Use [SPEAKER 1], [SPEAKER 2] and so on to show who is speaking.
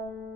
[SPEAKER 1] Música